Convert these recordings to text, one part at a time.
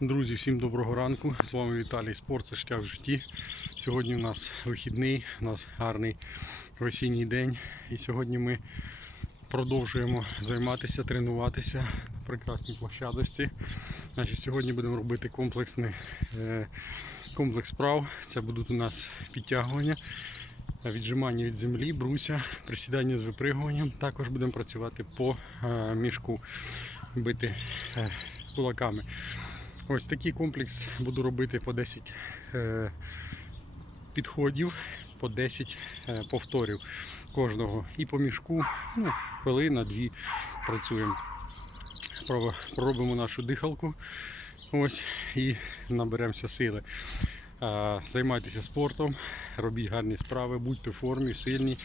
Друзі, всім доброго ранку. З вами Віталій Спорт, це шлях в житті. Сьогодні у нас вихідний, у нас гарний осінній день. І сьогодні ми продовжуємо займатися, тренуватися на прекрасній площадості. Значить, сьогодні будемо робити комплексний е, комплекс прав. Це будуть у нас підтягування, віджимання від землі, бруся, присідання з випригуванням. Також будемо працювати по е, мішку, бити е, кулаками. Ось такий комплекс буду робити по 10 е, підходів, по 10 е, повторів кожного. І по мішку ну, хвилина, дві працюємо. Про- Проробимо нашу дихалку ось, і наберемося сили. Займайтеся спортом, робіть гарні справи, будьте в формі, сильні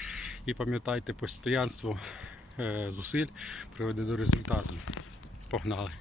і пам'ятайте, постоянство е, зусиль приведе до результату. Погнали!